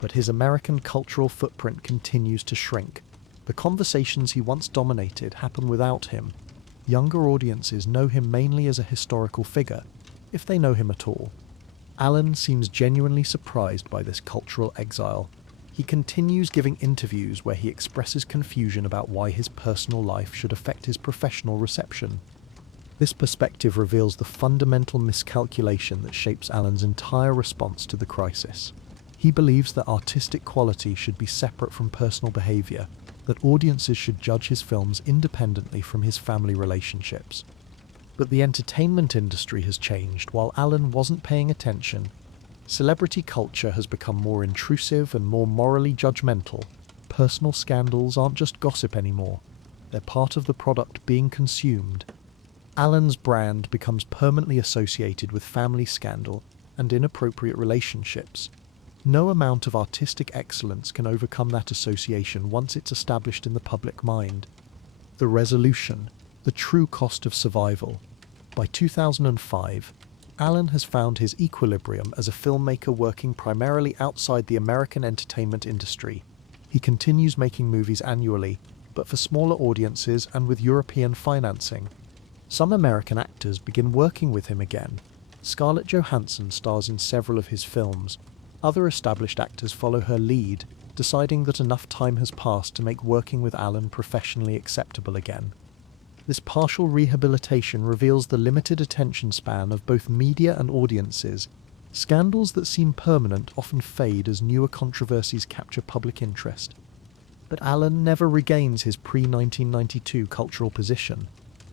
But his American cultural footprint continues to shrink. The conversations he once dominated happen without him. Younger audiences know him mainly as a historical figure, if they know him at all. Allen seems genuinely surprised by this cultural exile. He continues giving interviews where he expresses confusion about why his personal life should affect his professional reception. This perspective reveals the fundamental miscalculation that shapes Allen's entire response to the crisis. He believes that artistic quality should be separate from personal behavior, that audiences should judge his films independently from his family relationships. But the entertainment industry has changed while Allen wasn't paying attention. Celebrity culture has become more intrusive and more morally judgmental. Personal scandals aren't just gossip anymore. They're part of the product being consumed. Allen's brand becomes permanently associated with family scandal and inappropriate relationships. No amount of artistic excellence can overcome that association once it's established in the public mind. The resolution, the true cost of survival. By 2005, Allen has found his equilibrium as a filmmaker working primarily outside the American entertainment industry. He continues making movies annually, but for smaller audiences and with European financing. Some American actors begin working with him again. Scarlett Johansson stars in several of his films. Other established actors follow her lead, deciding that enough time has passed to make working with Allen professionally acceptable again. This partial rehabilitation reveals the limited attention span of both media and audiences. Scandals that seem permanent often fade as newer controversies capture public interest. But Allen never regains his pre-1992 cultural position.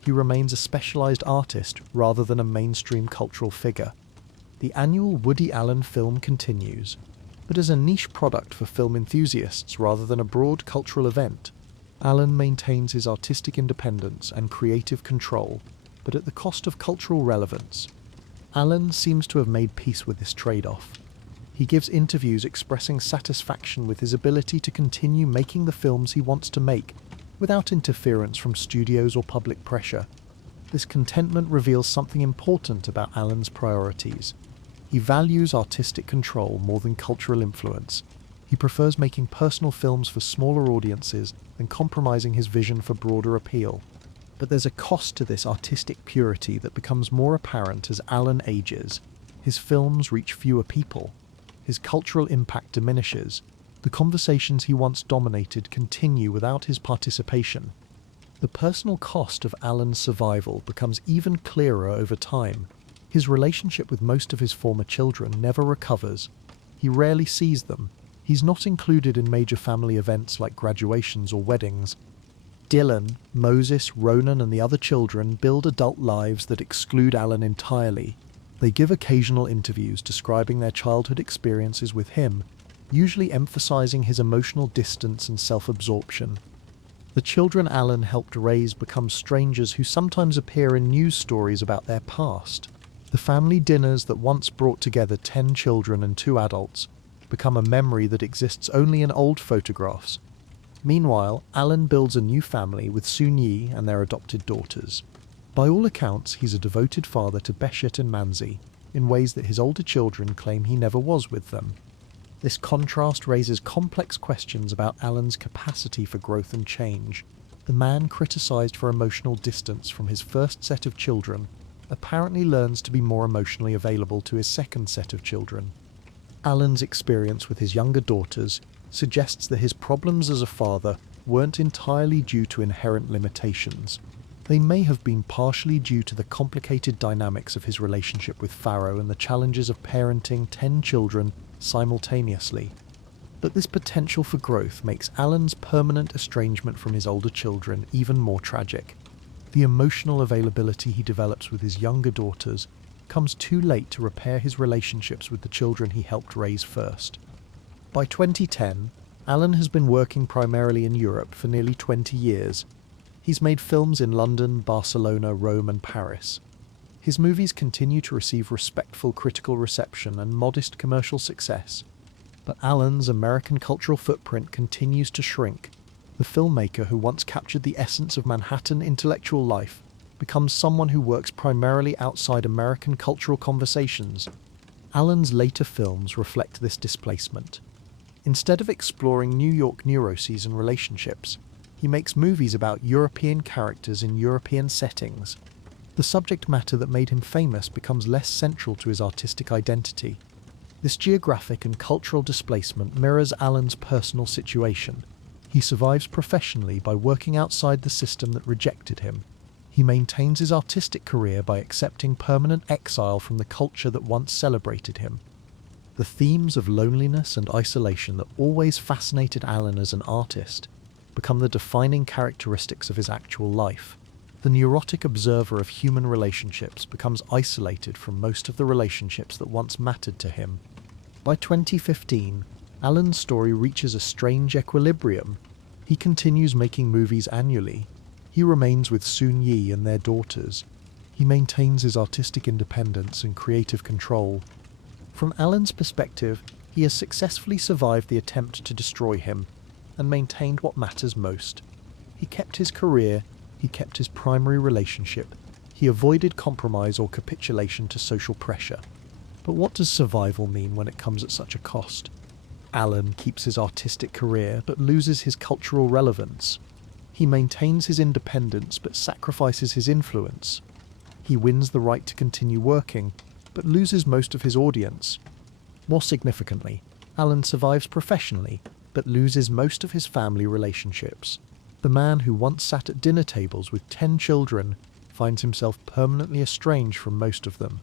He remains a specialized artist rather than a mainstream cultural figure. The annual Woody Allen film continues, but as a niche product for film enthusiasts rather than a broad cultural event. Allen maintains his artistic independence and creative control, but at the cost of cultural relevance. Allen seems to have made peace with this trade-off. He gives interviews expressing satisfaction with his ability to continue making the films he wants to make, without interference from studios or public pressure. This contentment reveals something important about Allen's priorities. He values artistic control more than cultural influence. He prefers making personal films for smaller audiences than compromising his vision for broader appeal. But there's a cost to this artistic purity that becomes more apparent as Allen ages. His films reach fewer people. His cultural impact diminishes. The conversations he once dominated continue without his participation. The personal cost of Allen's survival becomes even clearer over time. His relationship with most of his former children never recovers. He rarely sees them. He's not included in major family events like graduations or weddings. Dylan, Moses, Ronan and the other children build adult lives that exclude Allen entirely. They give occasional interviews describing their childhood experiences with him, usually emphasizing his emotional distance and self-absorption. The children Allen helped raise become strangers who sometimes appear in news stories about their past. The family dinners that once brought together 10 children and 2 adults become a memory that exists only in old photographs. Meanwhile, Allen builds a new family with Soon Yi and their adopted daughters. By all accounts, he's a devoted father to Beshet and Manzi, in ways that his older children claim he never was with them. This contrast raises complex questions about Allen's capacity for growth and change. The man criticized for emotional distance from his first set of children apparently learns to be more emotionally available to his second set of children. Allen's experience with his younger daughters suggests that his problems as a father weren't entirely due to inherent limitations. They may have been partially due to the complicated dynamics of his relationship with Pharaoh and the challenges of parenting 10 children simultaneously. But this potential for growth makes Allen's permanent estrangement from his older children even more tragic. The emotional availability he develops with his younger daughters comes too late to repair his relationships with the children he helped raise first. By 2010, Alan has been working primarily in Europe for nearly 20 years. He's made films in London, Barcelona, Rome and Paris. His movies continue to receive respectful critical reception and modest commercial success. But Alan's American cultural footprint continues to shrink. The filmmaker who once captured the essence of Manhattan intellectual life becomes someone who works primarily outside American cultural conversations. Alan's later films reflect this displacement. Instead of exploring New York neuroses and relationships, he makes movies about European characters in European settings. The subject matter that made him famous becomes less central to his artistic identity. This geographic and cultural displacement mirrors Alan's personal situation. He survives professionally by working outside the system that rejected him. He maintains his artistic career by accepting permanent exile from the culture that once celebrated him. The themes of loneliness and isolation that always fascinated Alan as an artist become the defining characteristics of his actual life. The neurotic observer of human relationships becomes isolated from most of the relationships that once mattered to him. By 2015, Alan's story reaches a strange equilibrium. He continues making movies annually. He remains with Soon Yi and their daughters. He maintains his artistic independence and creative control. From Alan's perspective, he has successfully survived the attempt to destroy him and maintained what matters most. He kept his career, he kept his primary relationship, he avoided compromise or capitulation to social pressure. But what does survival mean when it comes at such a cost? Alan keeps his artistic career but loses his cultural relevance. He maintains his independence but sacrifices his influence. He wins the right to continue working but loses most of his audience. More significantly, Alan survives professionally but loses most of his family relationships. The man who once sat at dinner tables with 10 children finds himself permanently estranged from most of them.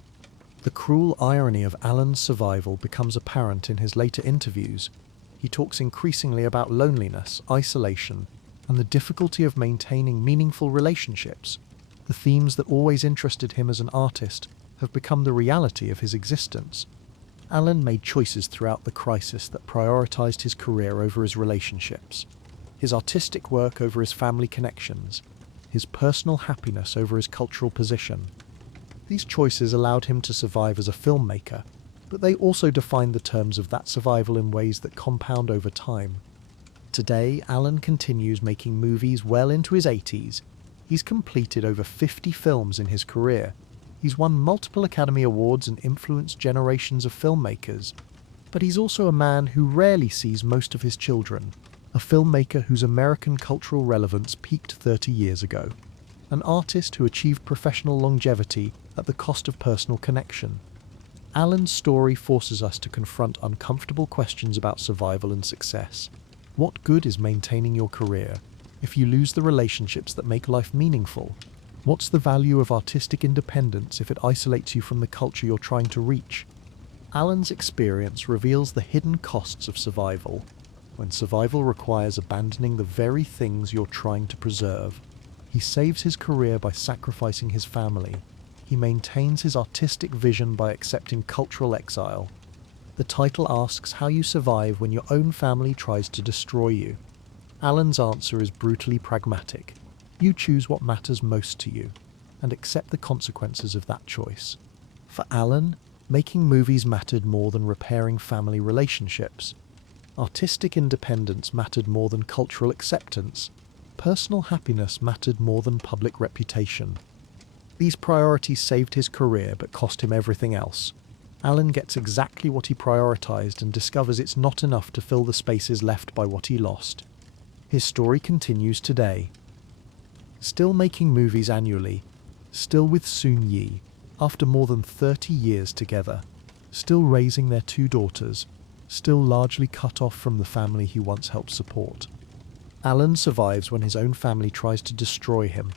The cruel irony of Alan's survival becomes apparent in his later interviews. He talks increasingly about loneliness, isolation, and the difficulty of maintaining meaningful relationships. The themes that always interested him as an artist have become the reality of his existence. Alan made choices throughout the crisis that prioritized his career over his relationships, his artistic work over his family connections, his personal happiness over his cultural position. These choices allowed him to survive as a filmmaker, but they also defined the terms of that survival in ways that compound over time. Today, Alan continues making movies well into his 80s. He's completed over 50 films in his career. He's won multiple Academy Awards and influenced generations of filmmakers. But he's also a man who rarely sees most of his children, a filmmaker whose American cultural relevance peaked 30 years ago, an artist who achieved professional longevity at the cost of personal connection. Alan's story forces us to confront uncomfortable questions about survival and success. What good is maintaining your career if you lose the relationships that make life meaningful? What's the value of artistic independence if it isolates you from the culture you're trying to reach? Alan's experience reveals the hidden costs of survival, when survival requires abandoning the very things you're trying to preserve. He saves his career by sacrificing his family. He maintains his artistic vision by accepting cultural exile. The title asks how you survive when your own family tries to destroy you. Alan's answer is brutally pragmatic. You choose what matters most to you, and accept the consequences of that choice. For Alan, making movies mattered more than repairing family relationships. Artistic independence mattered more than cultural acceptance. Personal happiness mattered more than public reputation. These priorities saved his career but cost him everything else. Alan gets exactly what he prioritized and discovers it's not enough to fill the spaces left by what he lost. His story continues today. Still making movies annually, still with Soon Yi, after more than 30 years together, still raising their 2 daughters, still largely cut off from the family he once helped support. Alan survives when his own family tries to destroy him.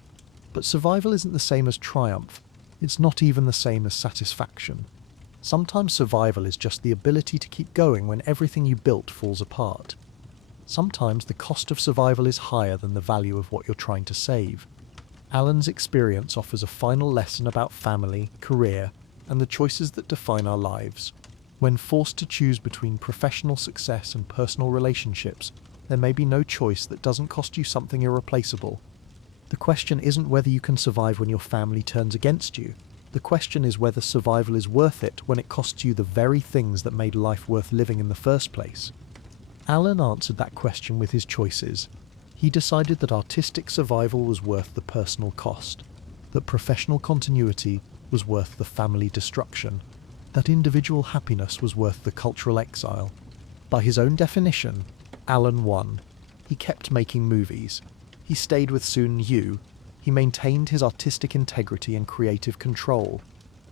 But survival isn't the same as triumph. It's not even the same as satisfaction. Sometimes survival is just the ability to keep going when everything you built falls apart. Sometimes the cost of survival is higher than the value of what you're trying to save. Alan's experience offers a final lesson about family, career, and the choices that define our lives. When forced to choose between professional success and personal relationships, there may be no choice that doesn't cost you something irreplaceable. The question isn't whether you can survive when your family turns against you. The question is whether survival is worth it when it costs you the very things that made life worth living in the first place. Alan answered that question with his choices. He decided that artistic survival was worth the personal cost, that professional continuity was worth the family destruction, that individual happiness was worth the cultural exile. By his own definition, Alan won. He kept making movies. He stayed with Soon Yu. He maintained his artistic integrity and creative control.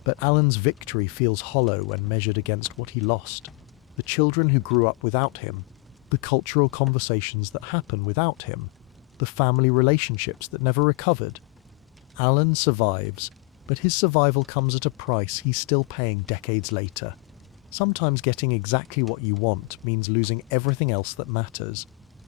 But Alan's victory feels hollow when measured against what he lost. The children who grew up without him, the cultural conversations that happen without him, the family relationships that never recovered. Alan survives, but his survival comes at a price he's still paying decades later. Sometimes getting exactly what you want means losing everything else that matters.